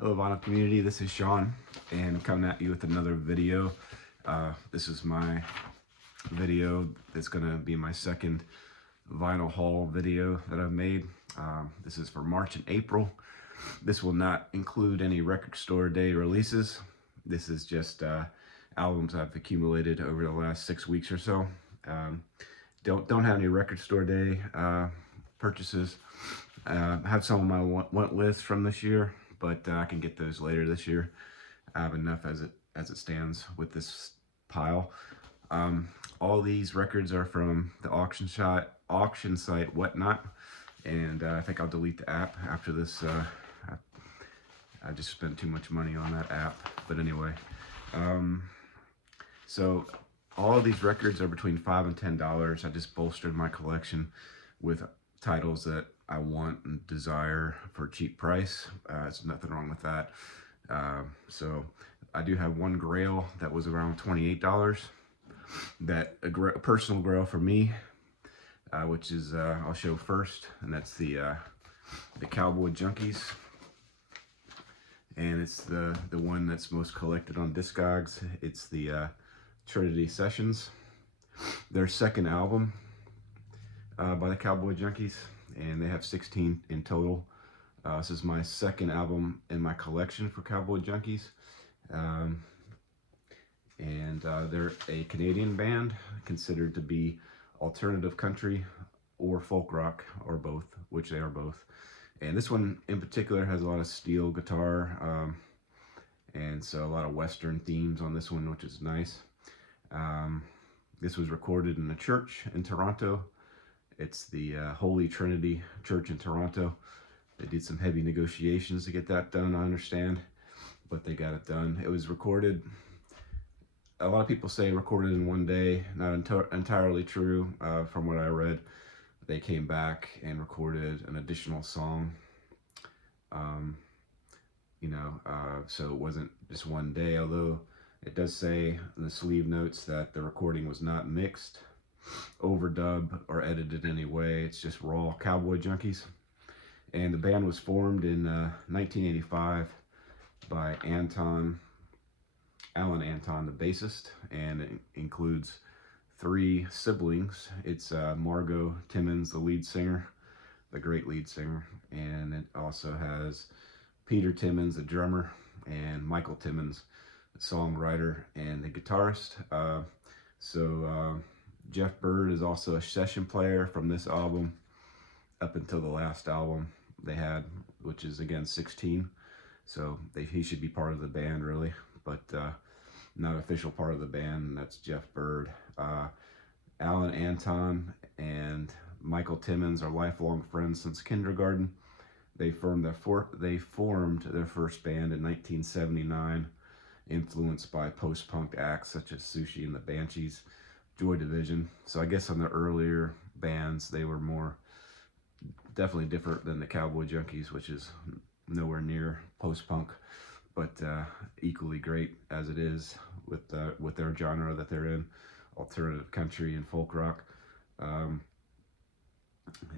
Hello vinyl community, this is Sean and I'm coming at you with another video. This is my video that's going to be my second vinyl haul video that I've made. This is for March and April. This will not include any record store day releases. This is just albums I've accumulated over the last 6 weeks or so. Don't have any record store day purchases. I have some of my want lists from this year, but I can get those later this year. I have enough as it stands with this pile. All these records are from the auction site Whatnot, and I think I'll delete the app after this. I just spent too much money on that app, but anyway. So all of these records are between $5 and $10. I just bolstered my collection with titles that I want and desire for a cheap price. There's nothing wrong with that. So I do have one Grail that was around $28. That a personal Grail for me, which is I'll show first, and that's the Cowboy Junkies, and it's the one that's most collected on Discogs. It's the Trinity Sessions, their second album by the Cowboy Junkies, and they have 16 in total. This is my second album in my collection for Cowboy Junkies. They're a Canadian band considered to be alternative country or folk rock, or both, which they are both. And this one in particular has a lot of steel guitar, and so a lot of Western themes on this one, which is nice. This was recorded in a church in Toronto. It's the Holy Trinity Church in Toronto. They did some heavy negotiations to get that done, I understand, but they got it done. It was recorded, a lot of people say recorded in one day. Not entirely true. From what I read, they came back and recorded an additional song. So it wasn't just one day, although it does say in the sleeve notes that the recording was not mixed, overdubbed, or edited in any way. It's just raw Cowboy Junkies. And the band was formed in 1985 by Alan Anton, the bassist, and it includes 3 siblings. It's Margo Timmins, the lead singer, the great lead singer, and it also has Peter Timmins, the drummer, and Michael Timmins, the songwriter and the guitarist. Jeff Bird is also a session player from this album up until the last album they had, which is again 16. So he should be part of the band, really, but not official part of the band. That's Jeff Bird. Alan Anton and Michael Timmins are lifelong friends since kindergarten. They formed their first band in 1979, influenced by post-punk acts such as Sushi and the Banshees, Joy Division. So I guess on the earlier bands, they were definitely different than the Cowboy Junkies, which is nowhere near post-punk, but equally great as it is with their genre that they're in, alternative country and folk rock.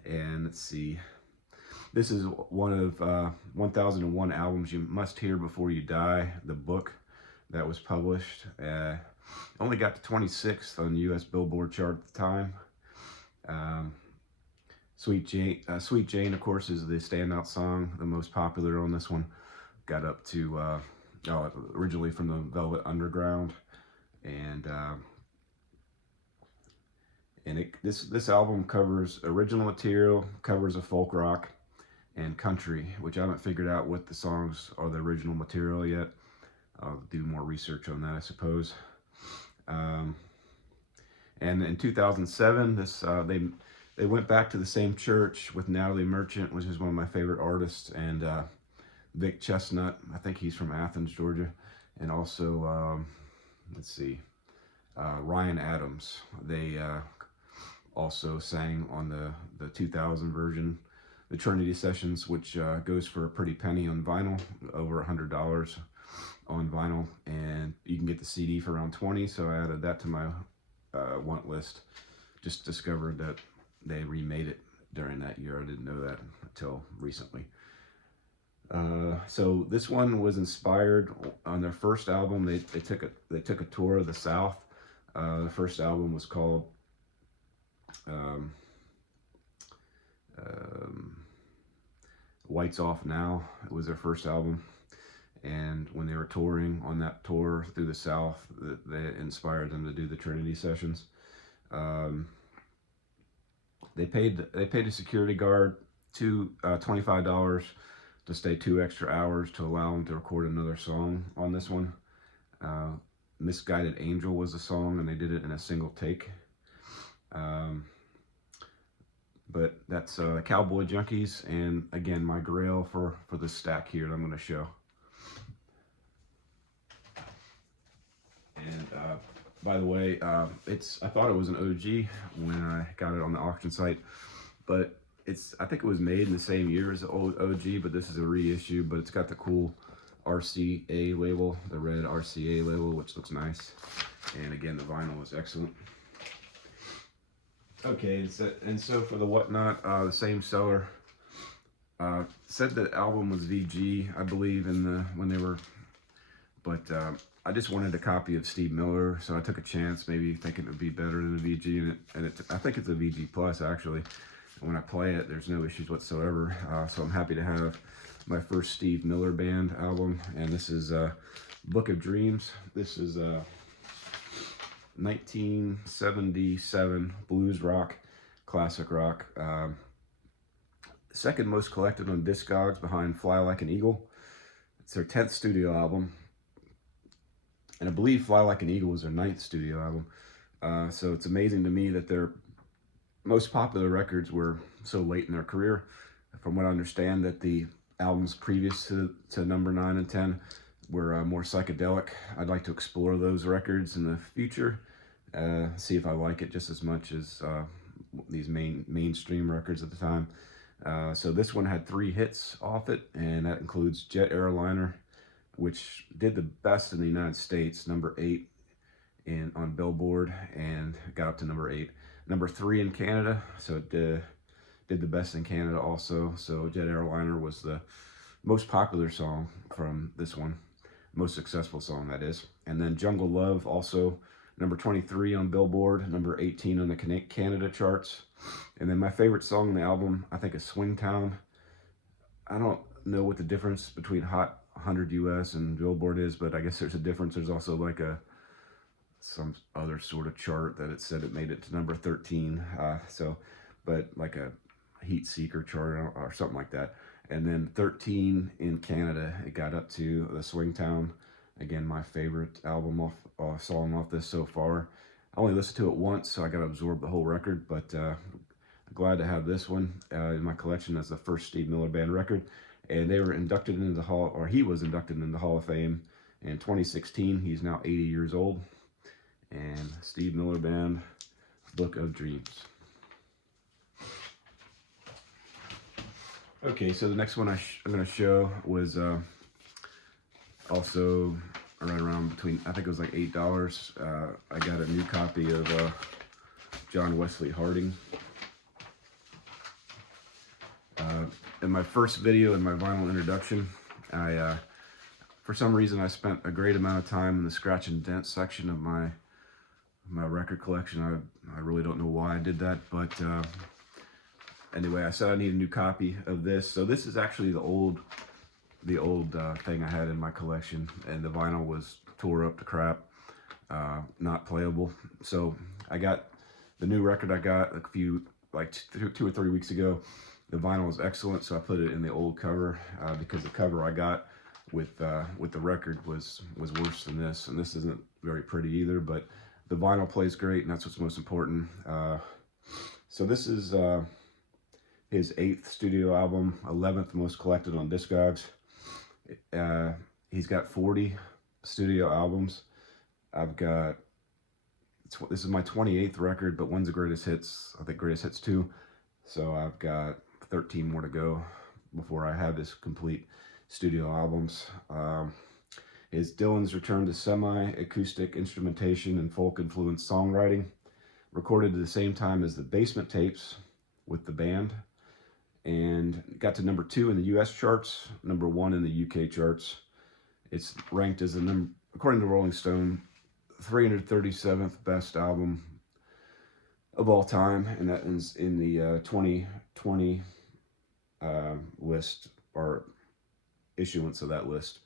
And let's see, this is one of 1001 albums you must hear before you die, the book that was published. Only got to 26th on the US Billboard chart at the time. Sweet Jane, of course, is the standout song, the most popular on this one. Got up to originally from the Velvet Underground, and this album covers original material, covers of folk rock and country, which I haven't figured out what the songs are the original material yet. I'll do more research on that, I suppose. And in 2007, they went back to the same church with Natalie Merchant, which is one of my favorite artists, and Vic Chestnut. I think he's from Athens, Georgia, and also Ryan Adams. They also sang on the 2000 version, the Trinity Sessions, which goes for a pretty penny on vinyl, over $100 on vinyl, and you can get the CD for around $20. So I added that to my want list. Just discovered that they remade it during that year. I didn't know that until recently. So this one was inspired on their first album. They took a tour of the South. The first album was called um, um, Whites Off Now. It was their first album. And when they were touring on that tour through the South, they inspired them to do the Trinity sessions. Um, they paid a security guard $25 to stay 2 extra hours to allow them to record another song on this one. Uh, Misguided Angel was the song, and they did it in a single take. But that's Cowboy Junkies, and again, my grail for the stack here that I'm going to show. And by the way, I thought it was an OG when I got it on the auction site, but I think it was made in the same year as the old OG, but this is a reissue. But it's got the cool RCA label, the red RCA label, which looks nice. And again, the vinyl is excellent. Okay, and so for the Whatnot, the same seller said the album was VG, I believe, when they were, but I just wanted a copy of Steve Miller, so I took a chance, maybe thinking it would be better than the VG, and I think it's a VG Plus actually. When I play it, there's no issues whatsoever. So I'm happy to have my first Steve Miller Band album, and this is Book of Dreams. This is 1977 blues rock, classic rock. Second most collected on Discogs behind Fly Like an Eagle. It's their 10th studio album. And I believe Fly Like an Eagle was their 9th studio album. So it's amazing to me that their most popular records were so late in their career. From what I understand, that the albums previous to number 9 and 10 were more psychedelic. I'd like to explore those records in the future, see if I like it just as much as these mainstream records at the time. So this one had 3 hits off it, and that includes Jet Airliner, which did the best in the United States, number 8 on Billboard, and got up to number 8. Number 3 in Canada, so it did the best in Canada also. So Jet Airliner was the most popular song from this one, most successful song, that is. And then Jungle Love, also number 23 on Billboard, number 18 on the Canada charts. And then my favorite song on the album, I think, is Swingtown. I don't know what the difference between Hot 100 US and Billboard is, but I guess there's a difference. There's also like some other sort of chart that it said it made it to number 13. But like a heat seeker chart or something like that. And then 13 in Canada, it got up to the Swingtown. Again, my favorite album song off this so far. I only listened to it once, so I got to absorb the whole record, but glad to have this one in my collection as the first Steve Miller Band record. And they were inducted into the he was inducted into the Hall of Fame in 2016. He's now 80 years old. And Steve Miller Band, Book of Dreams. Okay, so the next one I'm going to show was also right around between, I think it was like $8. I got a new copy of John Wesley Harding. In my first video, in my vinyl introduction, for some reason I spent a great amount of time in the scratch and dent section of my record collection. I really don't know why I did that, but anyway, I said I need a new copy of this. So this is actually the old thing I had in my collection, and the vinyl was tore up to crap, not playable. So I got the new record I got like 2 or 3 weeks ago. The vinyl is excellent, so I put it in the old cover because the cover I got with the record was worse than this, and this isn't very pretty either. But the vinyl plays great, and that's what's most important. So this is his 8th studio album, 11th most collected on Discogs. He's got 40 studio albums. This is my 28th record, but one's the greatest hits. I think greatest hits 2. So I've got 13 more to go before I have his complete studio albums. Is Dylan's return to semi-acoustic instrumentation and folk-influenced songwriting, recorded at the same time as the Basement Tapes with the band. and got to number 2 in the US charts, number 1 in the UK charts. It's ranked as according to Rolling Stone, 337th best album of all time, and that is in the 2020 list, or issuance of that list.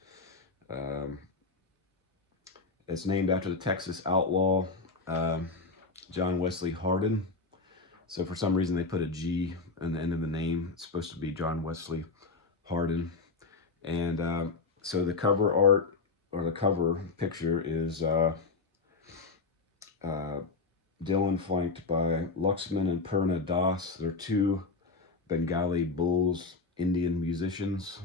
It's named after the Texas outlaw John Wesley Hardin. So for some reason they put a G in the end of the name. It's supposed to be John Wesley Hardin. And so the cover art, or the cover picture, is Dylan flanked by Luxman and Purna Das. They're 2 Bengali Bulls Indian musicians.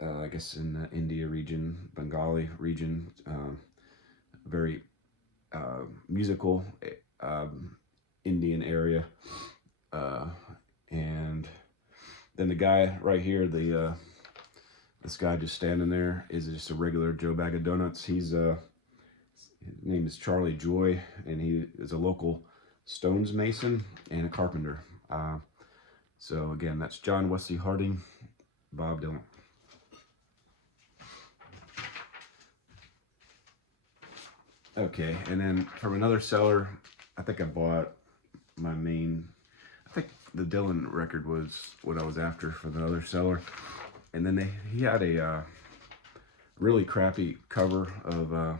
I guess in the India region, Bengali region, very musical Indian area. And then the guy right here, this guy just standing there, is just a regular Joe Bag of Donuts. His name is Charlie Joy, and he is a local stones mason and a carpenter. So again, that's John Wesley Hardin, Bob Dylan. Okay, and then from another seller, I think I bought my main, I think the Dylan record was what I was after for the other seller. And then he had a really crappy cover of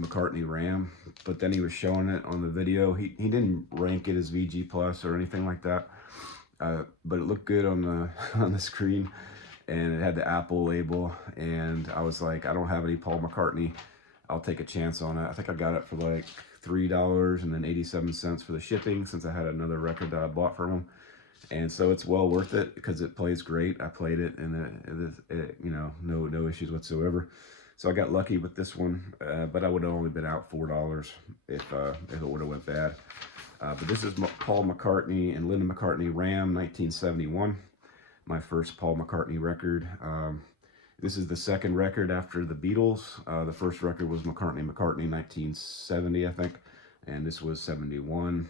McCartney Ram, but then he was showing it on the video. He didn't rank it as VG Plus or anything like that, but it looked good on the on the screen, and it had the Apple label, and I was like, I don't have any Paul McCartney, I'll take a chance on it. I think I got it for like $3 and then 87 cents for the shipping, since I had another record that I bought from him. And so it's well worth it because it plays great. I played it, and it you know, no issues whatsoever. So I got lucky with this one, but I would have only been out $4 if it would have went bad. But this is Paul McCartney and Linda McCartney Ram, 1971. My first Paul McCartney record. This is the second record after the Beatles. The first record was McCartney 1970, I think, and this was 71.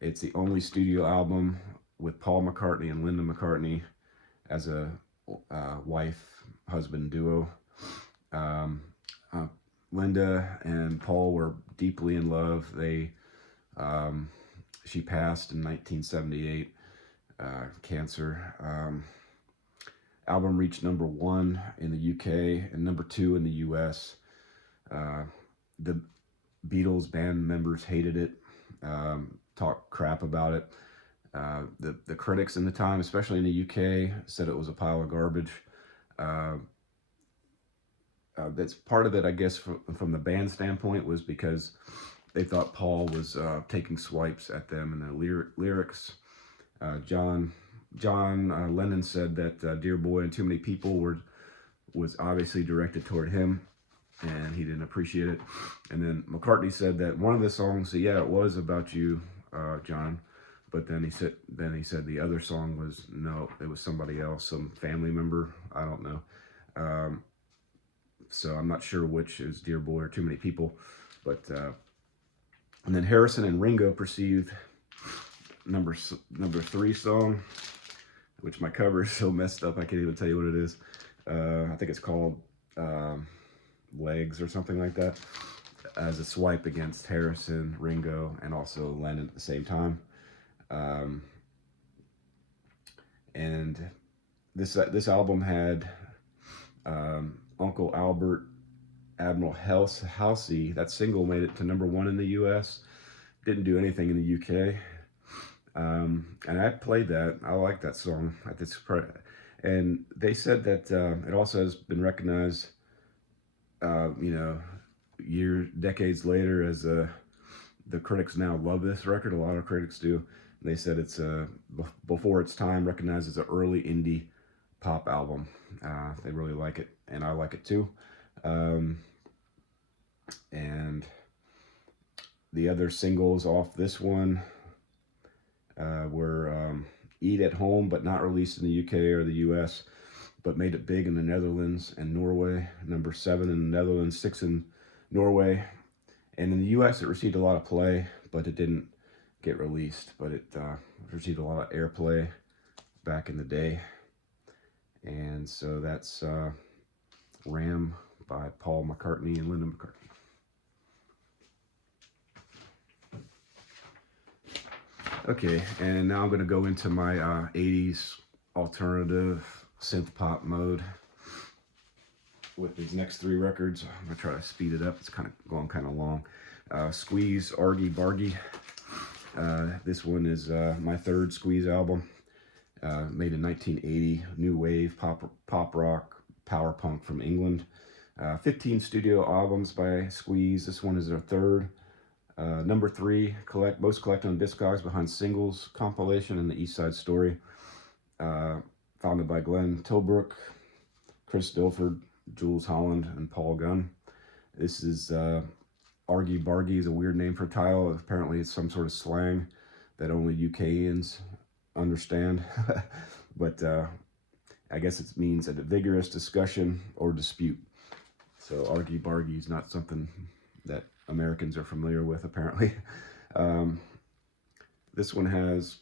It's the only studio album with Paul McCartney and Linda McCartney as a wife-husband duo. Linda and Paul were deeply in love. She passed in 1978, cancer. Album reached number 1 in the UK and number 2 in the US. The Beatles band members hated it, talked crap about it. The critics in the time, especially in the UK, said it was a pile of garbage. That's part of it, I guess, from the band standpoint, was because they thought Paul was taking swipes at them in the lyrics. John Lennon said that Dear Boy and Too Many People was obviously directed toward him, and he didn't appreciate it. And then McCartney said that one of the songs, yeah, it was about you, John, but then he said the other song was, no, it was somebody else, some family member, I don't know. So I'm not sure which is Dear Boy or Too Many People, but and then Harrison and Ringo perceived number 3 song, which my cover is so messed up I can't even tell you what it is. I think it's called Legs or something like that, as a swipe against Harrison, Ringo, and also Lennon at the same time. And this album had Uncle Albert, Admiral Halsey. That single made it to number 1 in the US. Didn't do anything in the UK. And I played that. I like that song. And they said that it also has been recognized, decades later, as the critics now love this record. A lot of critics do. They said it's before its time, recognized as an early indie pop album. They really like it, and I like it too. And the other singles off this one were Eat at Home, but not released in the UK or the US, but made it big in the Netherlands and Norway. Number 7 in the Netherlands, 6 in Norway. And in the US, it received a lot of play, but it didn't get released, but it received a lot of airplay back in the day. And so that's Ram by Paul McCartney and Linda McCartney. Okay, and now I'm going to go into my 80s alternative synth pop mode with these next three records. I'm going to try to speed it up. It's kind of going kind of long. Squeeze, Argy Bargy. This one is my third Squeeze album, made in 1980. New wave, pop rock, power punk from England. 15 studio albums by Squeeze. This one is their third. Number 3, most collected on Discogs behind singles compilation and the East Side Story. Founded by Glenn Tilbrook, Chris Dilford, Jules Holland, and Paul Gunn. This is Argy Bargy is a weird name for a title. Apparently it's some sort of slang that only UKians understand. But I guess it means a vigorous discussion or dispute. So Argy Bargy is not something that Americans are familiar with, apparently. This one has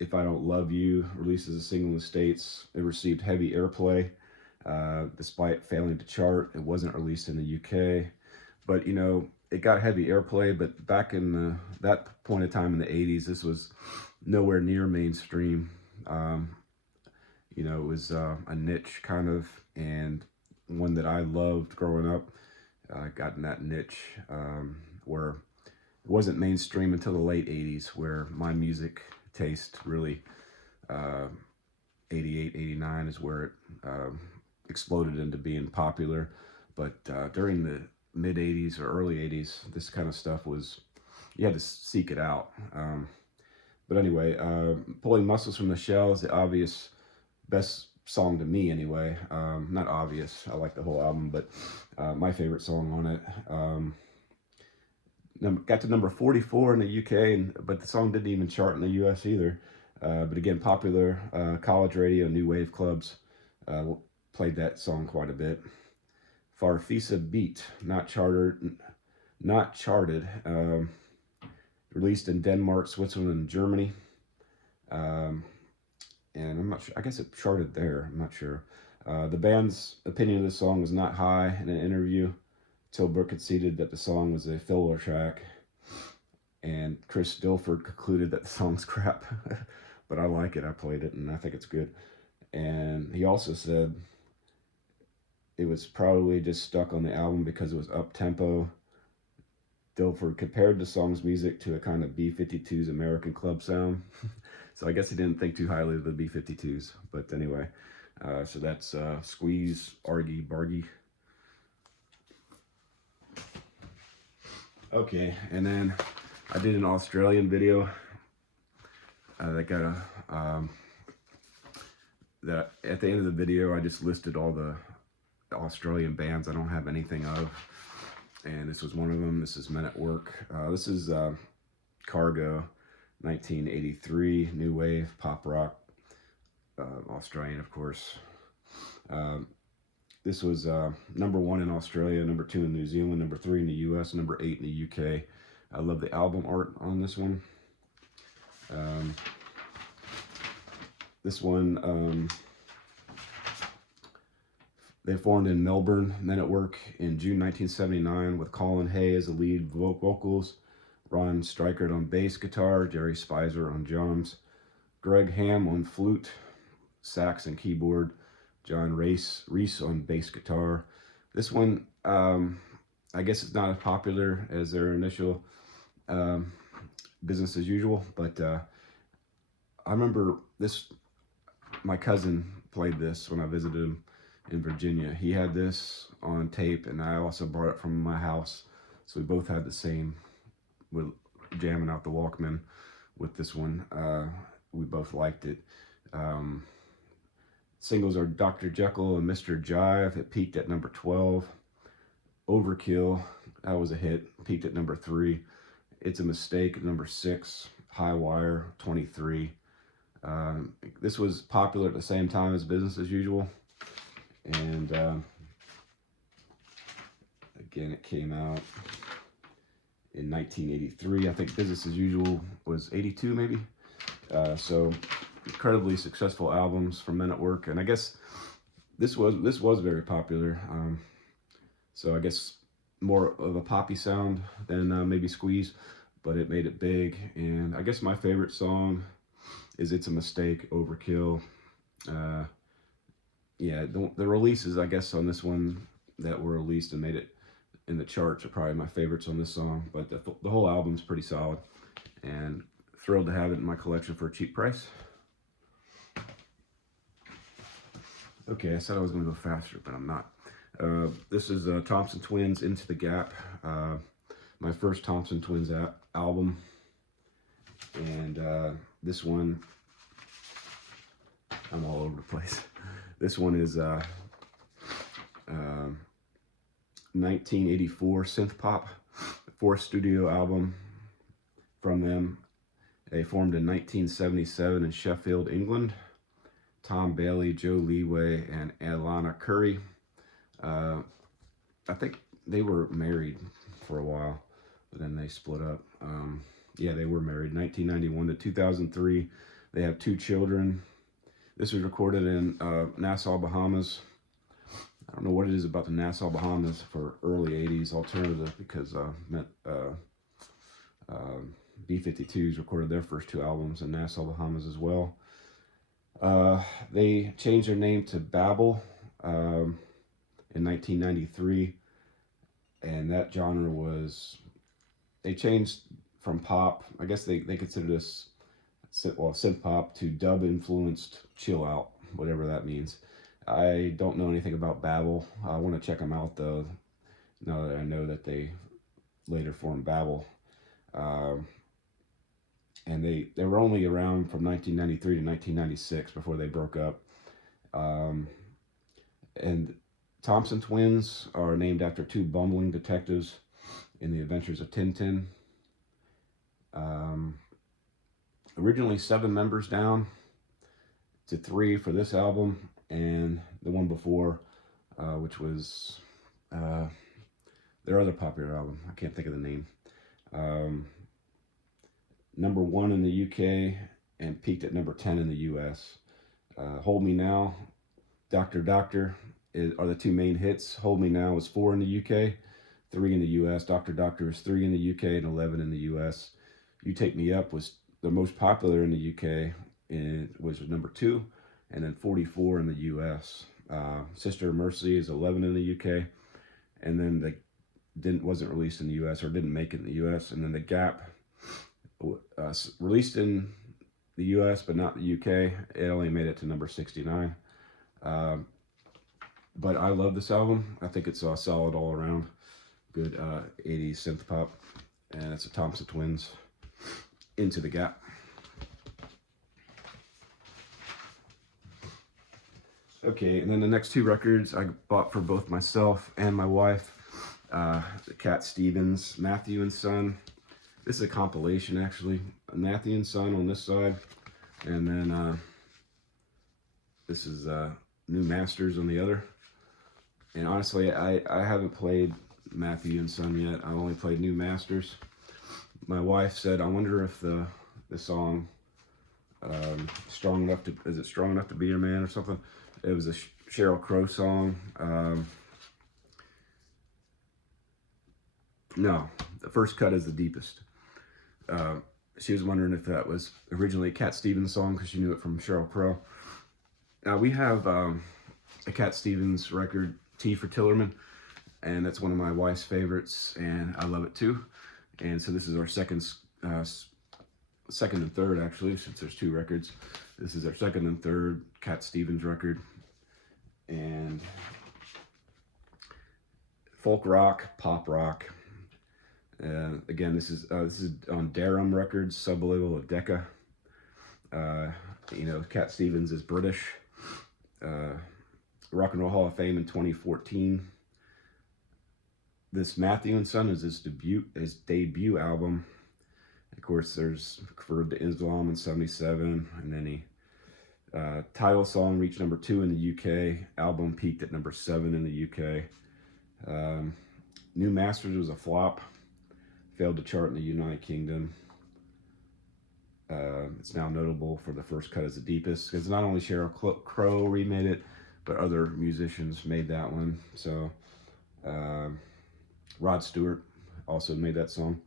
If I Don't Love You, released as a single in the States. It received heavy airplay despite failing to chart. It wasn't released in the UK, but you know, it got heavy airplay. But back in that point of time in the 80s, this was nowhere near mainstream. You know, it was a niche kind of, and one that I loved growing up. Got in that niche where it wasn't mainstream until the late 80s, where my music taste really 88, 89 is where it exploded into being popular. But during the mid 80s or early 80s, this kind of stuff was, you had to seek it out. But anyway, Pulling Muscles from the Shell is the obvious best song to me anyway. Not obvious, I like the whole album, but my favorite song on it. Got to number 44 in the UK, but the song didn't even chart in the US either. But again, popular college radio, new wave clubs played that song quite a bit. Farfisa Beat, not charted. Released in Denmark, Switzerland, and Germany. And I'm not sure, I guess it charted there, I'm not sure. The band's opinion of the song was not high. In an interview, Tilbrook conceded that the song was a filler track, and Chris Dilford concluded that the song's crap. But I like it, I played it, and I think it's good. And he also said it was probably just stuck on the album because it was up-tempo. Dilford compared the song's music to a kind of B-52's American club sound. So I guess he didn't think too highly of the B-52s. But anyway, so that's Squeeze, Argy Bargy. Okay, and then I did an Australian video that got a... that at the end of the video, I just listed all the Australian bands I don't have anything of. And this was one of them. This is Men at Work. This is Cargo, 1983, new wave, pop rock, Australian, of course. This was number 1 in Australia, number 2 in New Zealand, number 3 in the US, number 8 in the UK. I love the album art on this one. This one, they formed in Melbourne, Men at Work, in June 1979 with Colin Hay as the lead vocals, Ron Strikert on bass guitar, Jerry Spicer on drums, Greg Ham on flute, sax and keyboard, John Reese on bass guitar. This one, I guess it's not as popular as their initial Business as Usual, but I remember this, my cousin played this when I visited him in Virginia. He had this on tape, and I also brought it from my house, so we both had the same, with jamming out the Walkman with this one. We both liked it. Singles are Dr. Jekyll and Mr. Jive. It peaked at number 12. Overkill, that was a hit, peaked at number 3. It's a Mistake at number 6. High Wire, 23. This was popular at the same time as Business as Usual. And again, it came out in 1983. I think Business as Usual was 82 maybe. So incredibly successful albums from Men at Work, and I guess this was very popular. So I guess more of a poppy sound than maybe Squeeze, but it made it big. And I guess my favorite song is It's a Mistake, Overkill. Yeah, the releases, I guess, on this one that were released and made it in the charts are probably my favorites on this song, but the whole album's pretty solid, and thrilled to have it in my collection for a cheap price. Okay, I said I was going to go faster, but I'm not. This is Thompson Twins, Into the Gap, my first Thompson Twins album, and this one, I'm all over the place. This one is 1984 synth pop, fourth studio album from them. They formed in 1977 in Sheffield, England. Tom Bailey, Joe Leeway, and Alana Curry. I think they were married for a while, but then they split up. Yeah, they were married 1991 to 2003. They have 2 children. This was recorded in Nassau, Bahamas. I don't know what it is about the Nassau, Bahamas for early 80s alternative, because B-52s recorded their first 2 albums in Nassau, Bahamas as well. They changed their name to Babel in 1993, and that genre was, they changed from pop, I guess they consider this, well, synth pop, to dub influenced chill out, whatever that means. I don't know anything about Babel. I want to check them out though, now that I know that they later formed Babel. And they were only around from 1993 to 1996 before they broke up. And Thompson Twins are named after 2 bumbling detectives in the adventures of Tintin. Originally 7 members down to 3 for this album, and the one before, which was their other popular album. I can't think of the name. Number 1 in the UK and peaked at number 10 in the US. Hold Me Now, Doctor Doctor are the 2 main hits. Hold Me Now is 4 in the UK, 3 in the US. Doctor Doctor is 3 in the UK and 11 in the US. You Take Me Up was the most popular in the UK, and was number 2, and then 44 in the US. Sister of Mercy is 11 in the UK, and then wasn't released in the US, or didn't make it in the US. And then The Gap, released in the US but not the UK. It only made it to number 69. But I love this album. I think it's solid all around. Good 80s synth pop, and it's a Thompson Twins, Into the Gap. Okay, and then the next 2 records I bought for both myself and my wife. Cat Stevens, Matthew and Son. This is a compilation, actually. Matthew and Son on this side, and then this is New Masters on the other. And honestly, I haven't played Matthew and Son yet. I only played New Masters. My wife said, I wonder if the song Strong Enough to, is it Strong Enough to Be Your Man or something? It was a Sheryl Crow song. No, the first cut is the deepest. She was wondering if that was originally a Cat Stevens song, because she knew it from Sheryl Crow. Now we have a Cat Stevens record, T for Tillerman, and that's one of my wife's favorites, and I love it too. And so this is our second and third, actually, since there's 2 records. This is our second and third Cat Stevens record. And folk rock, pop rock. Again, this is on Darum Records, sub-label of Decca. You know, Cat Stevens is British. Rock and Roll Hall of Fame in 2014. This Matthew and Son is his debut album. Of course, there's Converted to Islam in 77, and then he title song reached number 2 in the UK. Album peaked at number 7 in the UK. New Masters was a flop. failed to chart in the United Kingdom. It's now notable for the first cut as the deepest, because not only Sheryl Crow remade it, but other musicians made that one. So Rod Stewart also made that song.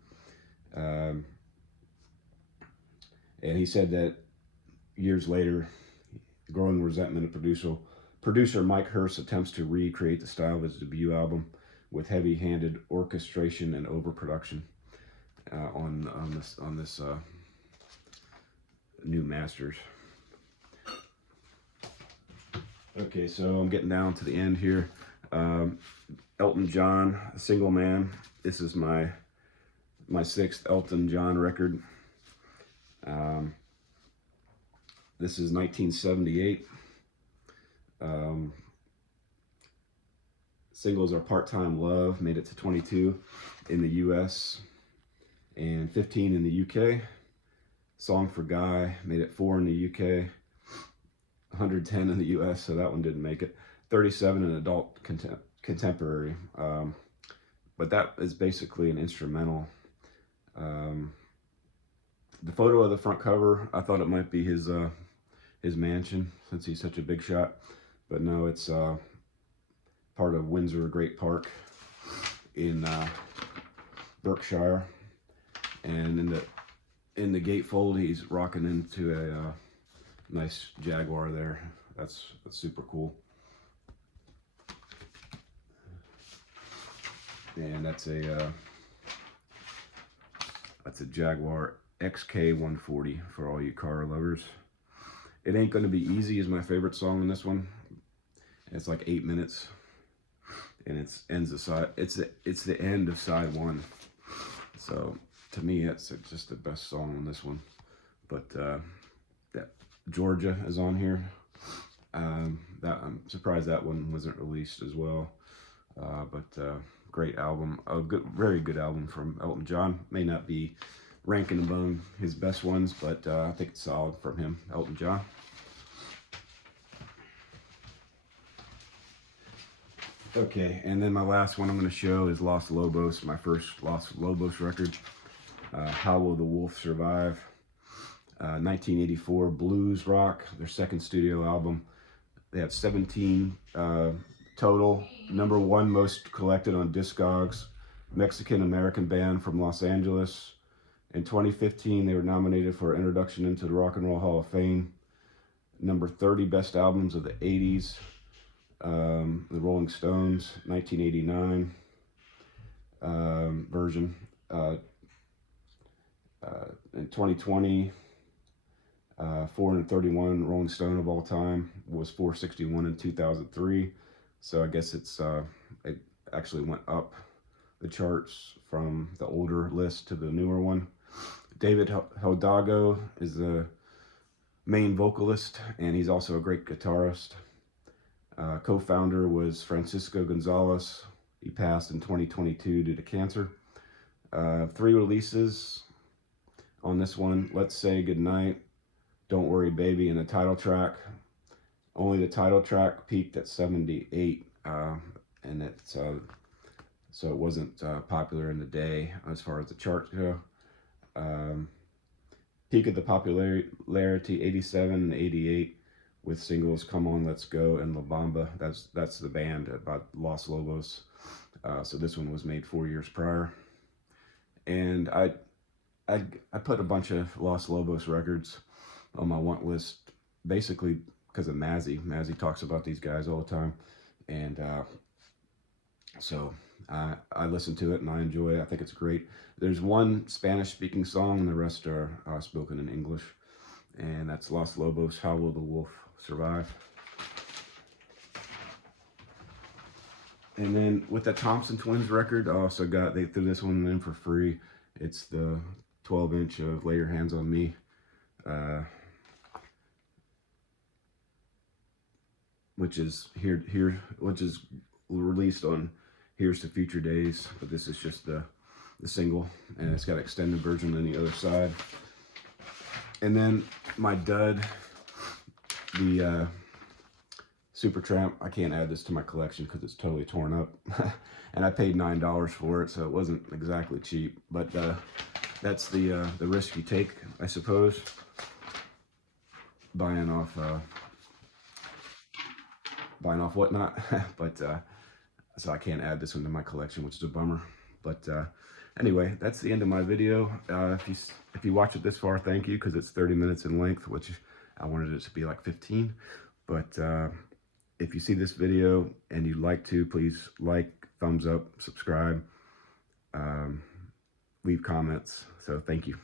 And he said that years later, growing resentment of producer Mike Hurst attempts to recreate the style of his debut album with heavy-handed orchestration and overproduction on this new masters. Okay, so I'm getting down to the end here. Elton John, Single Man. This is my sixth Elton John record. This is 1978. Singles are Part-Time Love, made it to 22 in the US and 15 in the UK. Song for Guy made it 4 in the UK, 110 in the US, so that one didn't make it. 37 in adult contemporary, but that is basically an instrumental. The photo of the front cover, I thought it might be his mansion, since he's such a big shot, but no, it's part of Windsor Great Park in Berkshire, and in the gatefold he's rocking into a nice Jaguar there. That's super cool. And that's a Jaguar XK140 for all you car lovers. It Ain't Gonna Be Easy is my favorite song in this one. It's like 8 minutes, and it's the end of side 1. So to me, it's just the best song on this one. But that Georgia is on here. That I'm surprised that one wasn't released as well. But great album, very good album from Elton John. May not be ranking among his best ones, but I think it's solid from him, Elton John. Okay, and then my last one I'm going to show is Los Lobos, my first Los Lobos record. How Will the Wolf Survive? 1984 blues rock, their second studio album. They have 17 total, #1 most collected on Discogs, Mexican-American band from Los Angeles. In 2015, they were nominated for introduction into the Rock and Roll Hall of Fame. Number 30 best albums of the 80s. The Rolling Stones, 1989 version. In 2020, 431 Rolling Stone of all time, was 461 in 2003. So I guess it actually went up the charts from the older list to the newer one. David Hidalgo is the main vocalist, and he's also a great guitarist. Co-founder was Francisco Gonzalez. He passed in 2022 due to cancer. 3 releases on this one: Let's Say Goodnight, Don't Worry Baby, and the title track. Only the title track peaked at 78, and it's so it wasn't popular in the day as far as the charts go. Peak of the popularity 87 and 88 with singles Come On Let's Go and La Bamba. That's the band about Los Lobos. So this one was made 4 years prior. And I put a bunch of Los Lobos records on my want list, basically because of Mazzy. Mazzy talks about these guys all the time, and so I listen to it and I enjoy it. I think it's great. There's one Spanish-speaking song, and the rest are spoken in English, and that's Los Lobos, How Will the Wolf Survive? And then with the Thompson Twins record, I also they threw this one in for free. It's the 12-inch of Lay Your Hands on Me, which is which is released on Here's to Future Days, but this is just the single, and it's got extended version on the other side. And then my dud, the Supertramp. I can't add this to my collection because it's totally torn up. And I paid $9 for it, so it wasn't exactly cheap. But that's the risk you take, I suppose, buying off whatnot. But so I can't add this one to my collection, which is a bummer. But anyway, that's the end of my video. If you watch it this far, thank you, because it's 30 minutes in length, which I wanted it to be like 15. But if you see this video and you'd like to, please like, thumbs up, subscribe, leave comments. So thank you.